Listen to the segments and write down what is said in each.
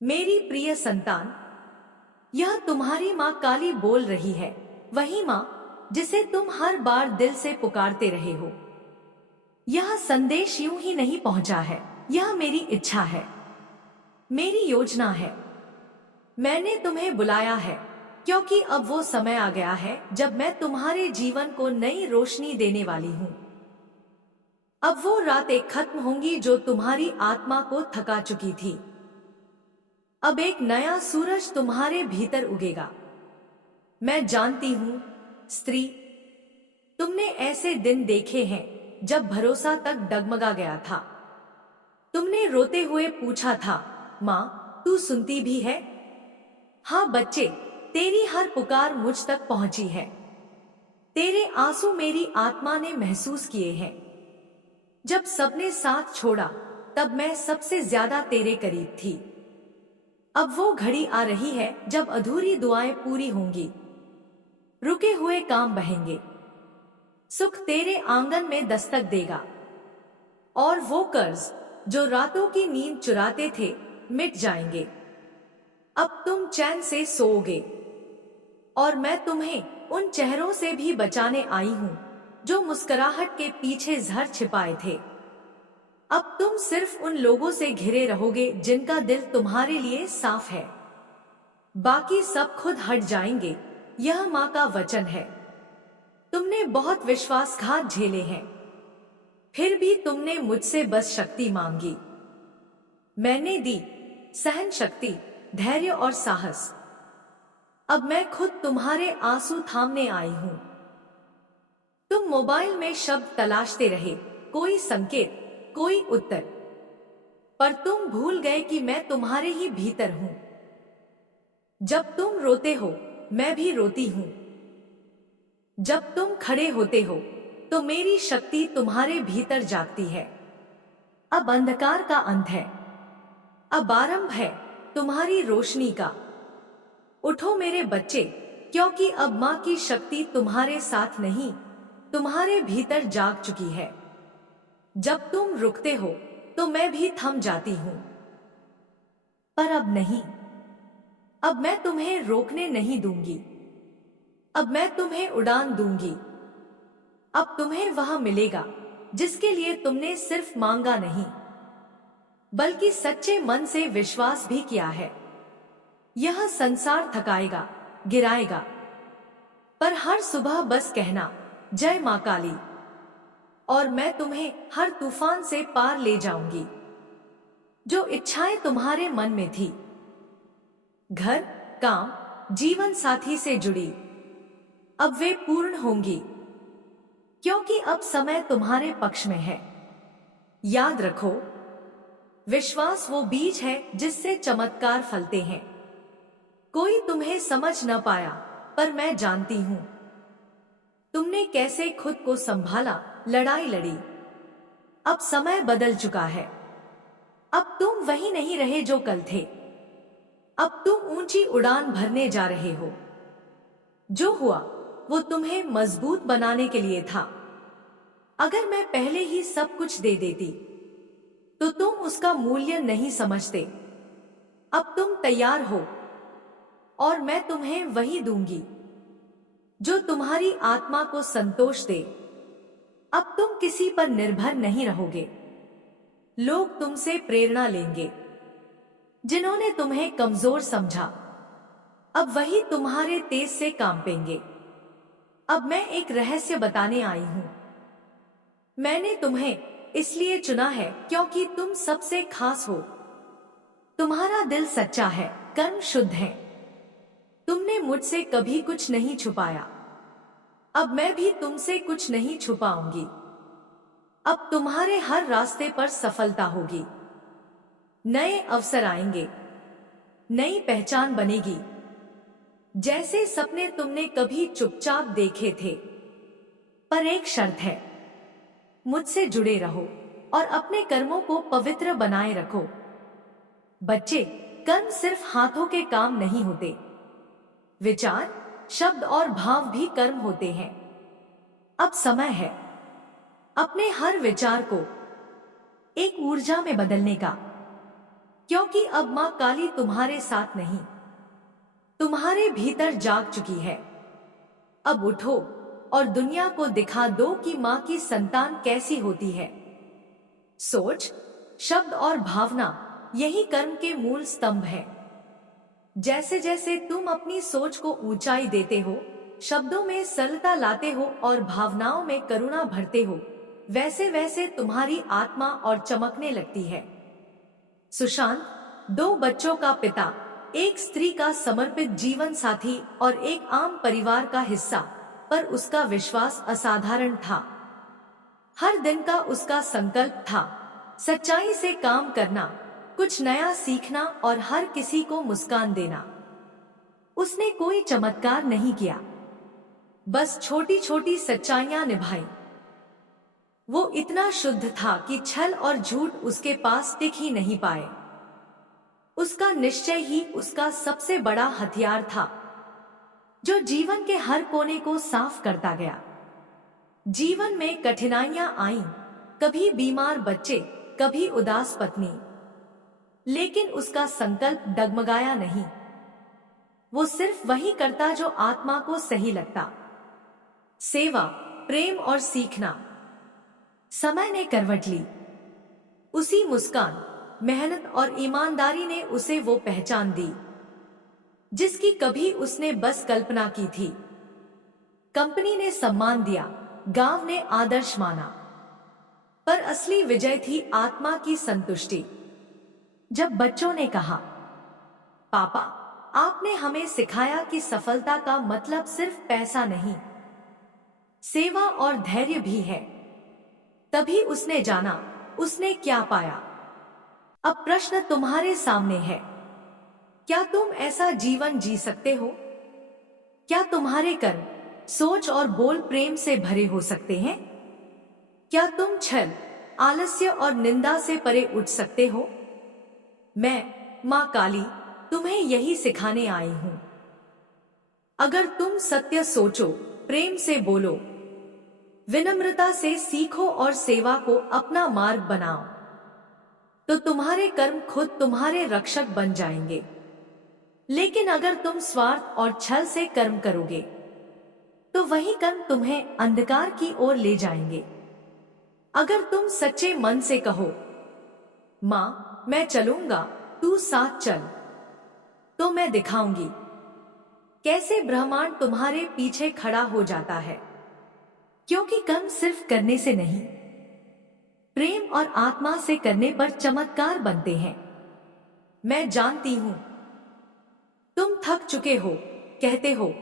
मेरी प्रिय संतान, यह तुम्हारी माँ काली बोल रही है, वही माँ जिसे तुम हर बार दिल से पुकारते रहे हो। यह संदेश यूं ही नहीं पहुंचा है, यह मेरी इच्छा है, मेरी योजना है। मैंने तुम्हें बुलाया है क्योंकि अब वो समय आ गया है जब मैं तुम्हारे जीवन को नई रोशनी देने वाली हूँ। अब वो रातें खत्म होंगी जो तुम्हारी आत्मा को थका चुकी थी। अब एक नया सूरज तुम्हारे भीतर उगेगा। मैं जानती हूँ स्त्री, तुमने ऐसे दिन देखे हैं जब भरोसा तक डगमगा गया था। तुमने रोते हुए पूछा था, माँ तू सुनती भी है? हाँ बच्चे, तेरी हर पुकार मुझ तक पहुंची है। तेरे आंसू मेरी आत्मा ने महसूस किए हैं। जब सबने साथ छोड़ा तब मैं सबसे ज्यादा तेरे करीब थी। अब वो घड़ी आ रही है जब अधूरी दुआएं पूरी होंगी, रुके हुए काम बहेंगे, सुख तेरे आंगन में दस्तक देगा और वो कर्ज जो रातों की नींद चुराते थे मिट जाएंगे। अब तुम चैन से सोओगे और मैं तुम्हें उन चेहरों से भी बचाने आई हूं जो मुस्कुराहट के पीछे जहर छिपाए थे। अब तुम सिर्फ उन लोगों से घिरे रहोगे जिनका दिल तुम्हारे लिए साफ है। बाकी सब खुद हट जाएंगे, यह माँ का वचन है। तुमने बहुत विश्वासघात झेले हैं, फिर भी तुमने मुझसे बस शक्ति मांगी। मैंने दी सहन शक्ति, धैर्य और साहस। अब मैं खुद तुम्हारे आंसू थामने आई हूं। तुम मोबाइल में शब्द तलाशते रहे, कोई संकेत, कोई उत्तर, पर तुम भूल गए कि मैं तुम्हारे ही भीतर हूं। जब तुम रोते हो मैं भी रोती हूं। जब तुम खड़े होते हो तो मेरी शक्ति तुम्हारे भीतर जागती है। अब अंधकार का अंत है, अब आरंभ है तुम्हारी रोशनी का। उठो मेरे बच्चे, क्योंकि अब माँ की शक्ति तुम्हारे साथ नहीं, तुम्हारे भीतर जाग चुकी है। जब तुम रुकते हो तो मैं भी थम जाती हूं, पर अब नहीं। अब मैं तुम्हें रोकने नहीं दूंगी, अब मैं तुम्हें उड़ान दूंगी। अब तुम्हें वह मिलेगा जिसके लिए तुमने सिर्फ मांगा नहीं, बल्कि सच्चे मन से विश्वास भी किया है। यह संसार थकाएगा, गिराएगा, पर हर सुबह बस कहना जय मां काली, और मैं तुम्हें हर तूफान से पार ले जाऊंगी। जो इच्छाएं तुम्हारे मन में थी, घर, काम, जीवन साथी से जुड़ी, अब वे पूर्ण होंगी, क्योंकि अब समय तुम्हारे पक्ष में है। याद रखो, विश्वास वो बीज है जिससे चमत्कार फलते हैं। कोई तुम्हें समझ न पाया, पर मैं जानती हूं। तुमने कैसे खुद को संभाला, लड़ाई लड़ी। अब समय बदल चुका है। अब तुम वही नहीं रहे जो कल थे। अब तुम ऊंची उड़ान भरने जा रहे हो। जो हुआ वो तुम्हें मजबूत बनाने के लिए था। अगर मैं पहले ही सब कुछ दे देती तो तुम उसका मूल्य नहीं समझते। अब तुम तैयार हो और मैं तुम्हें वही दूंगी जो तुम्हारी आत्मा को संतोष दे। अब तुम किसी पर निर्भर नहीं रहोगे। लोग तुमसे प्रेरणा लेंगे। जिन्होंने तुम्हें कमजोर समझा, अब वही तुम्हारे तेज से कांपेंगे। अब मैं एक रहस्य बताने आई हूं। मैंने तुम्हें इसलिए चुना है क्योंकि तुम सबसे खास हो। तुम्हारा दिल सच्चा है, कर्म शुद्ध है। तुमने मुझसे कभी कुछ नहीं छुपाया। अब मैं भी तुमसे कुछ नहीं छुपाऊंगी। अब तुम्हारे हर रास्ते पर सफलता होगी। नए अवसर आएंगे, नई पहचान बनेगी। जैसे सपने तुमने कभी चुपचाप देखे थे। पर एक शर्त है, मुझसे जुड़े रहो और अपने कर्मों को पवित्र बनाए रखो। बच्चे, कर्म सिर्फ हाथों के काम नहीं होते। विचार, शब्द और भाव भी कर्म होते हैं। अब समय है अपने हर विचार को एक ऊर्जा में बदलने का, क्योंकि अब माँ काली तुम्हारे साथ नहीं, तुम्हारे भीतर जाग चुकी है। अब उठो और दुनिया को दिखा दो कि माँ की संतान कैसी होती है। सोच, शब्द और भावना यही कर्म के मूल स्तंभ है। जैसे जैसे तुम अपनी सोच को ऊंचाई देते हो, शब्दों में सरलता लाते हो और भावनाओं में करुणा भरते हो, वैसे वैसे तुम्हारी आत्मा और चमकने लगती है। सुशांत 2 बच्चों का पिता, एक स्त्री का समर्पित जीवन साथी और एक आम परिवार का हिस्सा, पर उसका विश्वास असाधारण था। हर दिन का उसका संकल्प था सच्चाई से काम करना, कुछ नया सीखना और हर किसी को मुस्कान देना। उसने कोई चमत्कार नहीं किया, बस छोटी छोटी सच्चाइयां निभाई। वो इतना शुद्ध था कि छल और झूठ उसके पास टिक ही नहीं पाए। उसका निश्चय ही उसका सबसे बड़ा हथियार था, जो जीवन के हर कोने को साफ करता गया। जीवन में कठिनाइयां आईं, कभी बीमार बच्चे, कभी उदास पत्नी, लेकिन उसका संकल्प डगमगाया नहीं। वो सिर्फ वही करता जो आत्मा को सही लगता। सेवा, प्रेम और सीखना। समय ने करवट ली। उसी मुस्कान, मेहनत और ईमानदारी ने उसे वो पहचान दी जिसकी कभी उसने बस कल्पना की थी। कंपनी ने सम्मान दिया, गांव ने आदर्श माना, पर असली विजय थी आत्मा की संतुष्टि। जब बच्चों ने कहा, पापा, आपने हमें सिखाया कि सफलता का मतलब सिर्फ पैसा नहीं, सेवा और धैर्य भी है, तभी उसने जाना उसने क्या पाया। अब प्रश्न तुम्हारे सामने है, क्या तुम ऐसा जीवन जी सकते हो? क्या तुम्हारे कर्म, सोच और बोल प्रेम से भरे हो सकते हैं? क्या तुम छल, आलस्य और निंदा से परे उठ सकते हो? मैं, मां काली, तुम्हें यही सिखाने आई हूं। अगर तुम सत्य सोचो, प्रेम से बोलो, विनम्रता से सीखो और सेवा को अपना मार्ग बनाओ, तो तुम्हारे कर्म खुद तुम्हारे रक्षक बन जाएंगे। लेकिन अगर तुम स्वार्थ और छल से कर्म करोगे, तो वही कर्म तुम्हें अंधकार की ओर ले जाएंगे। अगर तुम सच्चे मन से कहो, मां, मैं चलूंगा, तू साथ चल, तो मैं दिखाऊंगी कैसे ब्रह्मांड तुम्हारे पीछे खड़ा हो जाता है। क्योंकि कर्म सिर्फ करने से नहीं, प्रेम और आत्मा से करने पर चमत्कार बनते हैं। मैं जानती हूं तुम थक चुके हो, कहते हो,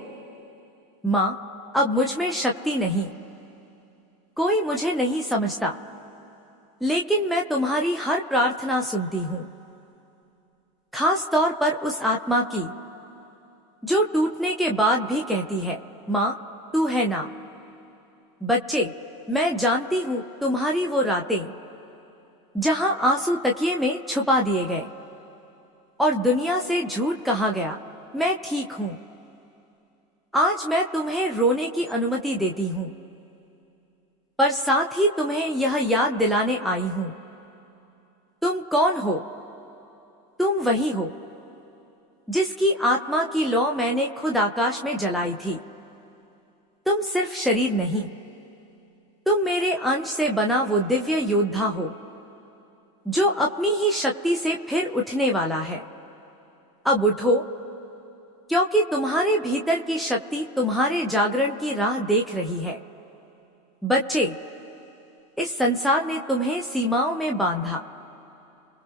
मां, अब मुझ में शक्ति नहीं, कोई मुझे नहीं समझता। लेकिन मैं तुम्हारी हर प्रार्थना सुनती हूं, खास तौर पर उस आत्मा की जो टूटने के बाद भी कहती है, मां, तू है ना। बच्चे, मैं जानती हूं तुम्हारी वो रातें जहां आंसू तकिए में छुपा दिए गए और दुनिया से झूठ कहा गया, मैं ठीक हूं। आज मैं तुम्हें रोने की अनुमति देती हूं, पर साथ ही तुम्हें यह याद दिलाने आई हूं, तुम कौन हो? तुम वही हो जिसकी आत्मा की लौ मैंने खुद आकाश में जलाई थी। तुम सिर्फ शरीर नहीं, तुम मेरे अंश से बना वो दिव्य योद्धा हो जो अपनी ही शक्ति से फिर उठने वाला है। अब उठो, क्योंकि तुम्हारे भीतर की शक्ति तुम्हारे जागरण की राह देख रही है। बच्चे, इस संसार ने तुम्हें सीमाओं में बांधा,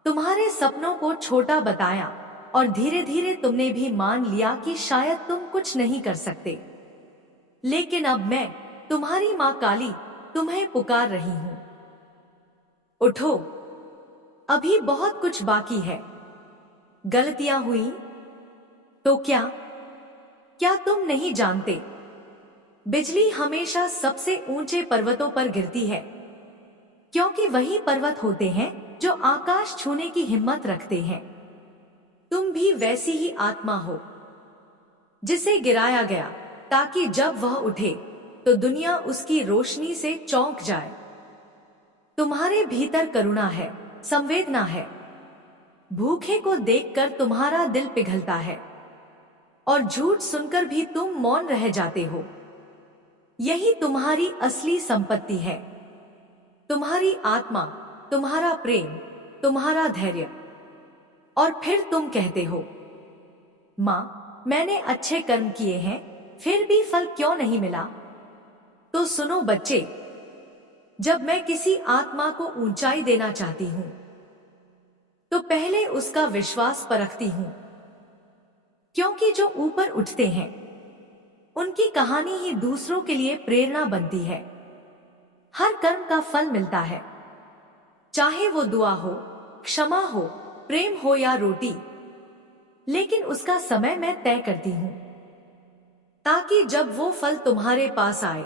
तुम्हारे सपनों को छोटा बताया और धीरे धीरे तुमने भी मान लिया कि शायद तुम कुछ नहीं कर सकते। लेकिन अब मैं, तुम्हारी मां काली, तुम्हें पुकार रही हूं। उठो, अभी बहुत कुछ बाकी है। गलतियां हुई तो क्या तुम नहीं जानते? बिजली हमेशा सबसे ऊंचे पर्वतों पर गिरती है, क्योंकि वही पर्वत होते हैं जो आकाश छूने की हिम्मत रखते हैं। तुम भी वैसी ही आत्मा हो जिसे गिराया गया, ताकि जब वह उठे तो दुनिया उसकी रोशनी से चौंक जाए। तुम्हारे भीतर करुणा है, संवेदना है, भूखे को देखकर तुम्हारा दिल पिघलता है और झूठ सुनकर भी तुम मौन रह जाते हो। यही तुम्हारी असली संपत्ति है, तुम्हारी आत्मा, तुम्हारा प्रेम, तुम्हारा धैर्य। और फिर तुम कहते हो, माँ मैंने अच्छे कर्म किए हैं, फिर भी फल क्यों नहीं मिला? तो सुनो बच्चे, जब मैं किसी आत्मा को ऊंचाई देना चाहती हूँ तो पहले उसका विश्वास परखती हूँ, क्योंकि जो ऊपर उठते हैं उनकी कहानी ही दूसरों के लिए प्रेरणा बनती है। हर कर्म का फल मिलता है, चाहे वो दुआ हो, क्षमा हो, प्रेम हो या रोटी, लेकिन उसका समय मैं तय करती हूँ, ताकि जब वो फल तुम्हारे पास आए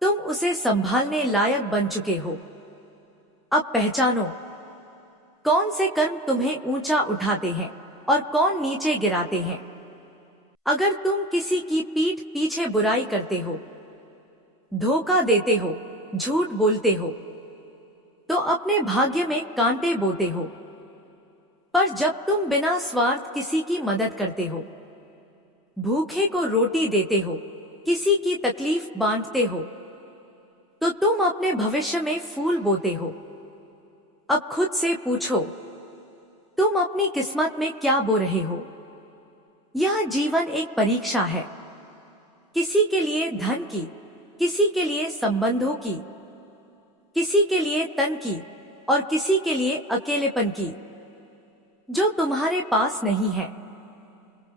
तुम उसे संभालने लायक बन चुके हो। अब पहचानो कौन से कर्म तुम्हें ऊंचा उठाते हैं और कौन नीचे गिराते हैं। अगर तुम किसी की पीठ पीछे बुराई करते हो, धोखा देते हो, झूठ बोलते हो, तो अपने भाग्य में कांटे बोते हो। पर जब तुम बिना स्वार्थ किसी की मदद करते हो, भूखे को रोटी देते हो, किसी की तकलीफ बांटते हो, तो तुम अपने भविष्य में फूल बोते हो। अब खुद से पूछो, तुम अपनी किस्मत में क्या बो रहे हो? यह जीवन एक परीक्षा है, किसी के लिए धन की, किसी के लिए संबंधों की, किसी के लिए तन की और किसी के लिए अकेलेपन की। जो तुम्हारे पास नहीं है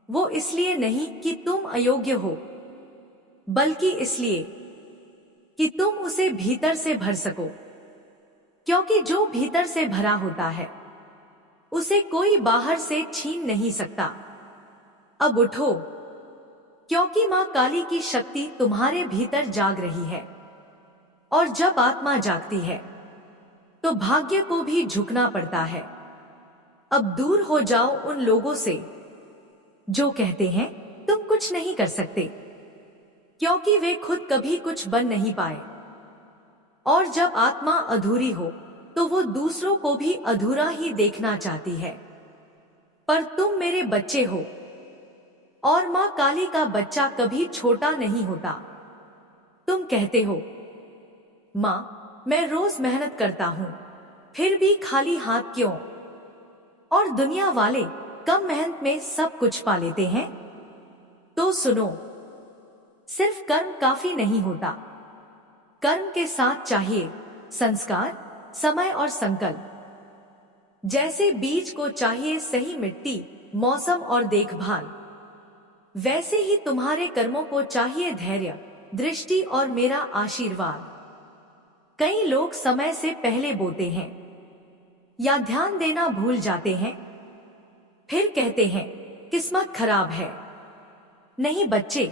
वो इसलिए नहीं कि तुम अयोग्य हो, बल्कि इसलिए कि तुम उसे भीतर से भर सको, क्योंकि जो भीतर से भरा होता है उसे कोई बाहर से छीन नहीं सकता। अब उठो, क्योंकि मां काली की शक्ति तुम्हारे भीतर जाग रही है, और जब आत्मा जागती है तो भाग्य को भी झुकना पड़ता है। अब दूर हो जाओ उन लोगों से जो कहते हैं तुम कुछ नहीं कर सकते, क्योंकि वे खुद कभी कुछ बन नहीं पाए। और जब आत्मा अधूरी हो तो वो दूसरों को भी अधूरा ही देखना चाहती है। पर तुम मेरे बच्चे हो, और मां काली का बच्चा कभी छोटा नहीं होता। तुम कहते हो, मां मैं रोज मेहनत करता हूं, फिर भी खाली हाथ क्यों? और दुनिया वाले कम मेहनत में सब कुछ पा लेते हैं। तो सुनो, सिर्फ कर्म काफी नहीं होता, कर्म के साथ चाहिए संस्कार, समय और संकल्प। जैसे बीज को चाहिए सही मिट्टी, मौसम और देखभाल, वैसे ही तुम्हारे कर्मों को चाहिए धैर्य, दृष्टि और मेरा आशीर्वाद। कई लोग समय से पहले बोते हैं या ध्यान देना भूल जाते हैं, फिर कहते हैं किस्मत खराब है। नहीं बच्चे,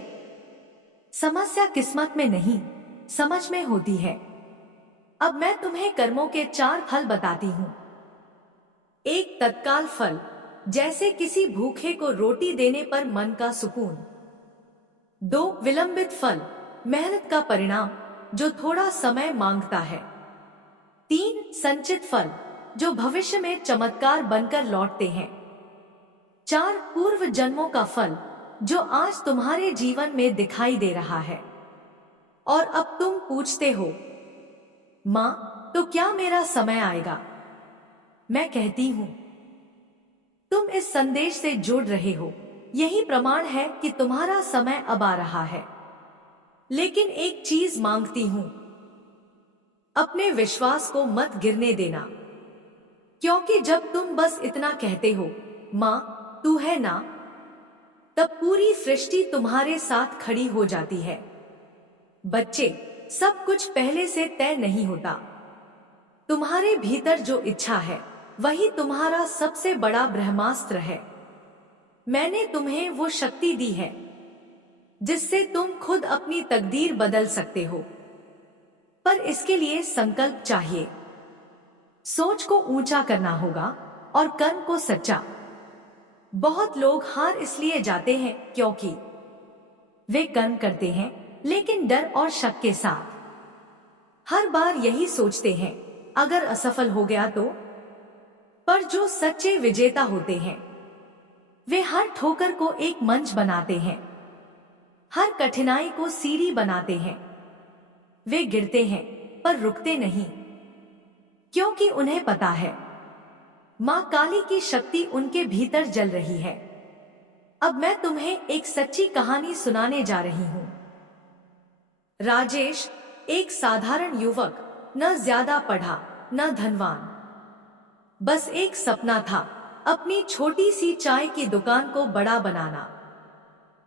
समस्या किस्मत में नहीं, समझ में होती है। अब मैं तुम्हें कर्मों के 4 फल बताती हूं। 1 तत्काल फल, जैसे किसी भूखे को रोटी देने पर मन का सुकून। 2 विलंबित फल, मेहनत का परिणाम जो थोड़ा समय मांगता है। 3 संचित फल, जो भविष्य में चमत्कार बनकर लौटते हैं। 4 पूर्व जन्मों का फल, जो आज तुम्हारे जीवन में दिखाई दे रहा है। और अब तुम पूछते हो, मां तो क्या मेरा समय आएगा? मैं कहती हूं, तुम इस संदेश से जुड़ रहे हो, यही प्रमाण है कि तुम्हारा समय अब आ रहा है। लेकिन एक चीज मांगती हूं, अपने विश्वास को मत गिरने देना, क्योंकि जब तुम बस इतना कहते हो, मां तू है ना, तब पूरी सृष्टि तुम्हारे साथ खड़ी हो जाती है। बच्चे, सब कुछ पहले से तय नहीं होता। तुम्हारे भीतर जो इच्छा है वही तुम्हारा सबसे बड़ा ब्रह्मास्त्र है। मैंने तुम्हें वो शक्ति दी है जिससे तुम खुद अपनी तकदीर बदल सकते हो। पर इसके लिए संकल्प चाहिए। सोच को ऊंचा करना होगा और कर्म को सच्चा। बहुत लोग हार इसलिए जाते हैं क्योंकि वे कर्म करते हैं लेकिन डर और शक के साथ। हर बार यही सोचते हैं, अगर असफल हो गया तो। पर जो सच्चे विजेता होते हैं वे हर ठोकर को एक मंच बनाते हैं, हर कठिनाई को सीढ़ी बनाते हैं। वे गिरते हैं पर रुकते नहीं, क्योंकि उन्हें पता है मां काली की शक्ति उनके भीतर जल रही है। अब मैं तुम्हें एक सच्ची कहानी सुनाने जा रही हूं। राजेश एक साधारण युवक, न ज्यादा पढ़ा न धनवान, बस एक सपना था, अपनी छोटी सी चाय की दुकान को बड़ा बनाना।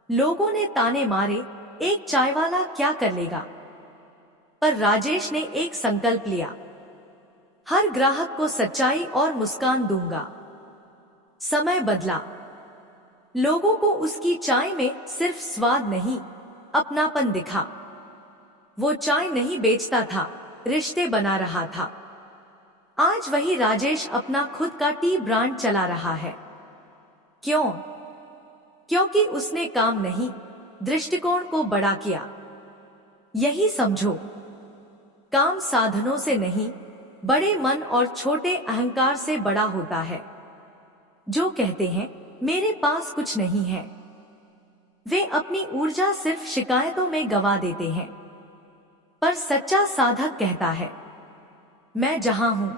लोगों ने ताने मारे, एक चाय वाला क्या कर लेगा, पर राजेश ने एक संकल्प लिया, हर ग्राहक को सच्चाई और मुस्कान दूंगा। समय बदला, लोगों को उसकी चाय में सिर्फ स्वाद नहीं, अपनापन दिखा। वो चाय नहीं बेचता था, रिश्ते बना रहा था। आज वही राजेश अपना खुद का टी ब्रांड चला रहा है। क्यों? क्योंकि उसने काम नहीं, दृष्टिकोण को बड़ा किया। यही समझो, काम साधनों से नहीं, बड़े मन और छोटे अहंकार से बड़ा होता है। जो कहते हैं मेरे पास कुछ नहीं है, वे अपनी ऊर्जा सिर्फ शिकायतों में गवा देते हैं। पर सच्चा साधक कहता है, मैं जहां हूं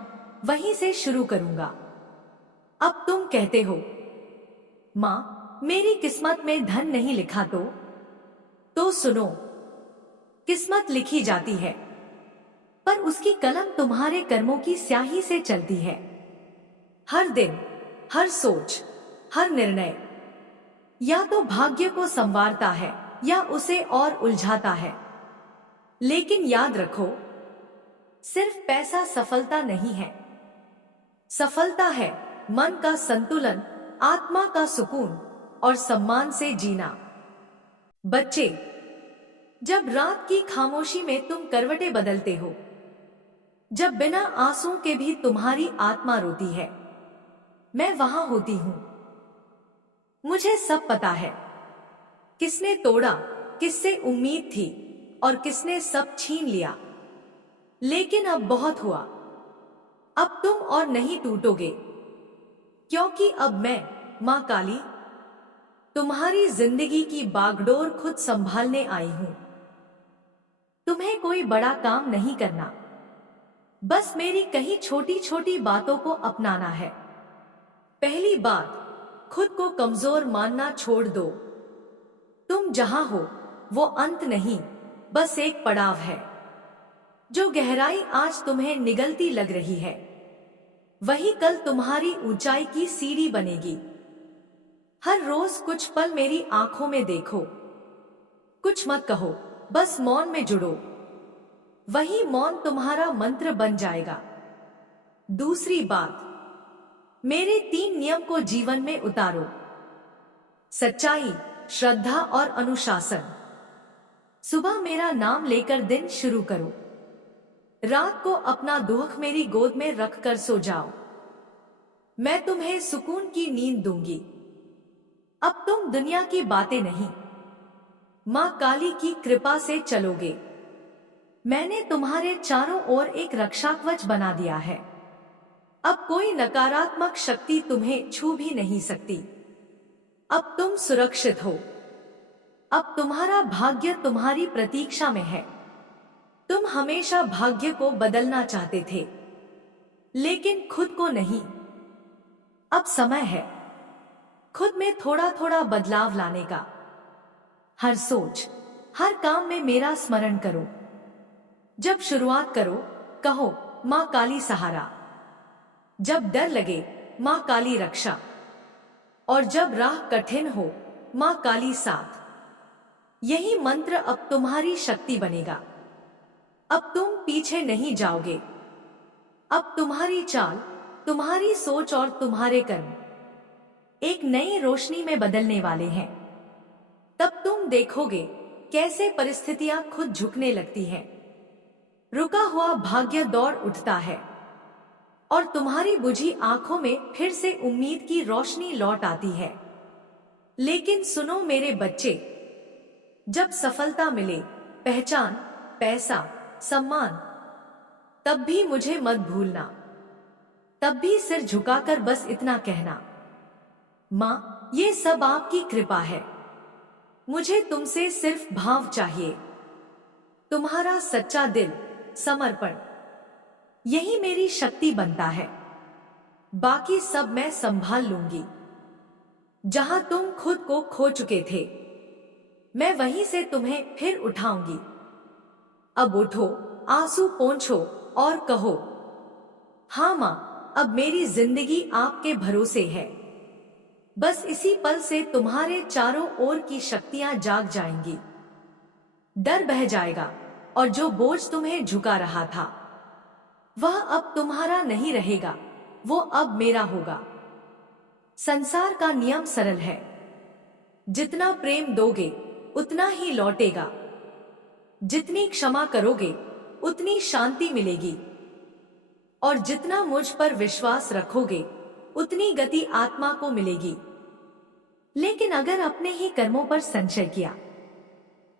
वहीं से शुरू करूंगा। अब तुम कहते हो, मां मेरी किस्मत में धन नहीं लिखा तो सुनो, किस्मत लिखी जाती है, पर उसकी कलम तुम्हारे कर्मों की स्याही से चलती है। हर दिन, हर सोच, हर निर्णय या तो भाग्य को संवारता है या उसे और उलझाता है। लेकिन याद रखो, सिर्फ पैसा सफलता नहीं है। सफलता है मन का संतुलन, आत्मा का सुकून और सम्मान से जीना। बच्चे, जब रात की खामोशी में तुम करवटें बदलते हो, जब बिना आंसुओं के भी तुम्हारी आत्मा रोती है, मैं वहां होती हूं। मुझे सब पता है, किसने तोड़ा, किससे उम्मीद थी और किसने सब छीन लिया। लेकिन अब बहुत हुआ, अब तुम और नहीं टूटोगे, क्योंकि अब मैं, मां काली, तुम्हारी जिंदगी की बागडोर खुद संभालने आई हूं। तुम्हें कोई बड़ा काम नहीं करना, बस मेरी कही छोटी छोटी बातों को अपनाना है। पहली बात, खुद को कमजोर मानना छोड़ दो। तुम जहां हो वो अंत नहीं, बस एक पड़ाव है। जो गहराई आज तुम्हें निगलती लग रही है, वही कल तुम्हारी ऊंचाई की सीढ़ी बनेगी। हर रोज कुछ पल मेरी आंखों में देखो, कुछ मत कहो, बस मौन में जुड़ो। वही मौन तुम्हारा मंत्र बन जाएगा। दूसरी बात, मेरे 3 नियम को जीवन में उतारो। सच्चाई, श्रद्धा और अनुशासन। सुबह मेरा नाम लेकर दिन शुरू करो। रात को अपना दुख मेरी गोद में रखकर सो जाओ। मैं तुम्हें सुकून की नींद दूंगी। अब तुम दुनिया की बातें नहीं, मां काली की कृपा से चलोगे। मैंने तुम्हारे चारों ओर एक रक्षा कवच बना दिया है। अब कोई नकारात्मक शक्ति तुम्हें छू भी नहीं सकती। अब तुम सुरक्षित हो। अब तुम्हारा भाग्य तुम्हारी प्रतीक्षा में है। तुम हमेशा भाग्य को बदलना चाहते थे, लेकिन खुद को नहीं। अब समय है खुद में थोड़ा थोड़ा बदलाव लाने का। हर सोच, हर काम में मेरा स्मरण करो। जब शुरुआत करो, कहो मां काली सहारा। जब डर लगे, मां काली रक्षा। और जब राह कठिन हो, मां काली साथ। यही मंत्र अब तुम्हारी शक्ति बनेगा। अब तुम पीछे नहीं जाओगे। अब तुम्हारी चाल, तुम्हारी सोच और तुम्हारे कर्म एक नई रोशनी में बदलने वाले हैं। तब तुम देखोगे कैसे परिस्थितियां खुद झुकने लगती हैं। रुका हुआ भाग्य दौड़ उठता है और तुम्हारी बुझी आंखों में फिर से उम्मीद की रोशनी लौट आती है। लेकिन सुनो मेरे बच्चे, जब सफलता मिले, पहचान, पैसा, सम्मान, तब भी मुझे मत भूलना। तब भी सिर झुकाकर बस इतना कहना, माँ ये सब आपकी कृपा है, मुझे तुमसे सिर्फ भाव चाहिए, तुम्हारा सच्चा दिल, समर्पण, यही मेरी शक्ति बनता है। बाकी सब मैं संभाल लूंगी। जहां तुम खुद को खो चुके थे, मैं वहीं से तुम्हें फिर उठाऊंगी। अब उठो, आंसू पोंछो और कहो, हाँ माँ, अब मेरी जिंदगी आपके भरोसे है। बस इसी पल से तुम्हारे चारों ओर की शक्तियां जाग जाएंगी, डर बह जाएगा, और जो बोझ तुम्हें झुका रहा था वह अब तुम्हारा नहीं रहेगा, वो अब मेरा होगा। संसार का नियम सरल है, जितना प्रेम दोगे उतना ही लौटेगा, जितनी क्षमा करोगे उतनी शांति मिलेगी, और जितना मुझ पर विश्वास रखोगे उतनी गति आत्मा को मिलेगी। लेकिन अगर अपने ही कर्मों पर संशय किया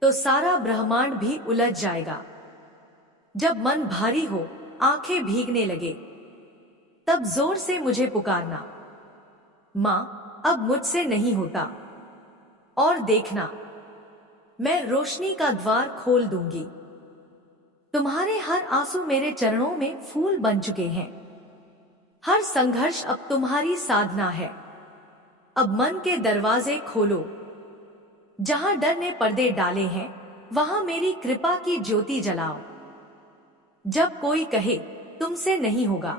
तो सारा ब्रह्मांड भी उलझ जाएगा। जब मन भारी हो, आंखें भीगने लगे, तब जोर से मुझे पुकारना, माँ अब मुझसे नहीं होता, और देखना मैं रोशनी का द्वार खोल दूंगी। तुम्हारे हर आंसू मेरे चरणों में फूल बन चुके हैं, हर संघर्ष अब तुम्हारी साधना है। अब मन के दरवाजे खोलो, जहां डर ने पर्दे डाले हैं वहां मेरी कृपा की ज्योति जलाओ। जब कोई कहे तुमसे नहीं होगा,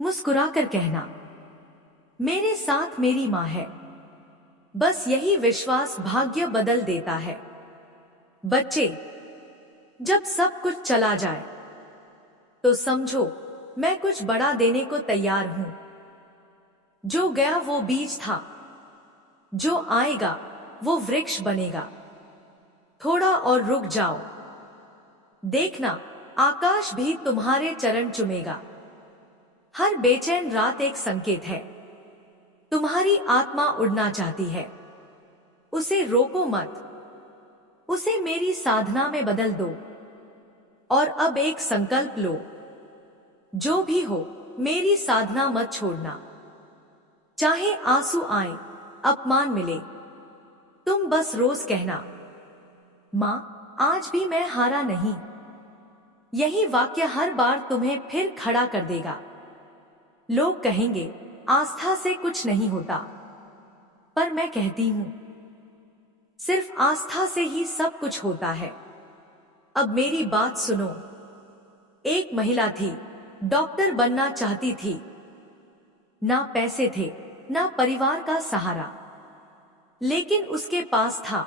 मुस्कुराकर कहना, मेरे साथ मेरी मां है। बस यही विश्वास भाग्य बदल देता है। बच्चे, जब सब कुछ चला जाए तो समझो मैं कुछ बड़ा देने को तैयार हूं। जो गया वो बीज था, जो आएगा वो वृक्ष बनेगा। थोड़ा और रुक जाओ, देखना आकाश भी तुम्हारे चरण चुमेगा। हर बेचैन रात एक संकेत है, तुम्हारी आत्मा उड़ना चाहती है। उसे रोको मत, उसे मेरी साधना में बदल दो। और अब एक संकल्प लो, जो भी हो मेरी साधना मत छोड़ना। चाहे आंसू आए, अपमान मिले, तुम बस रोज कहना, मां आज भी मैं हारा नहीं। यही वाक्य हर बार तुम्हें फिर खड़ा कर देगा। लोग कहेंगे आस्था से कुछ नहीं होता, पर मैं कहती हूं सिर्फ आस्था से ही सब कुछ होता है। अब मेरी बात सुनो। एक महिला थी, डॉक्टर बनना चाहती थी। ना पैसे थे, ना परिवार का सहारा, लेकिन उसके पास था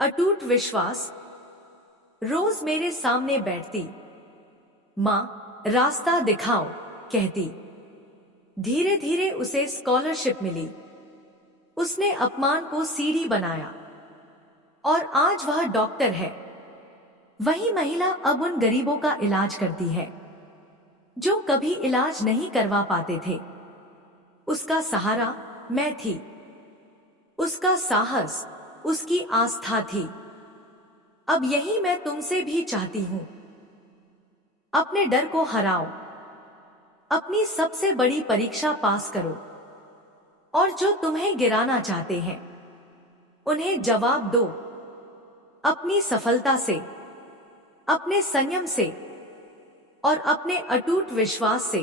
अटूट विश्वास। रोज मेरे सामने बैठती, मां रास्ता दिखाओ कहती। धीरे धीरे उसे स्कॉलरशिप मिली। उसने अपमान को सीढ़ी बनाया, और आज वह डॉक्टर है। वही महिला अब उन गरीबों का इलाज करती है जो कभी इलाज नहीं करवा पाते थे। उसका सहारा मैं थी, उसका साहस, उसकी आस्था थी। अब यही मैं तुमसे भी चाहती हूं। अपने डर को हराओ, अपनी सबसे बड़ी परीक्षा पास करो, और जो तुम्हें गिराना चाहते हैं उन्हें जवाब दो। अपनी सफलता से, अपने संयम से और अपने अटूट विश्वास से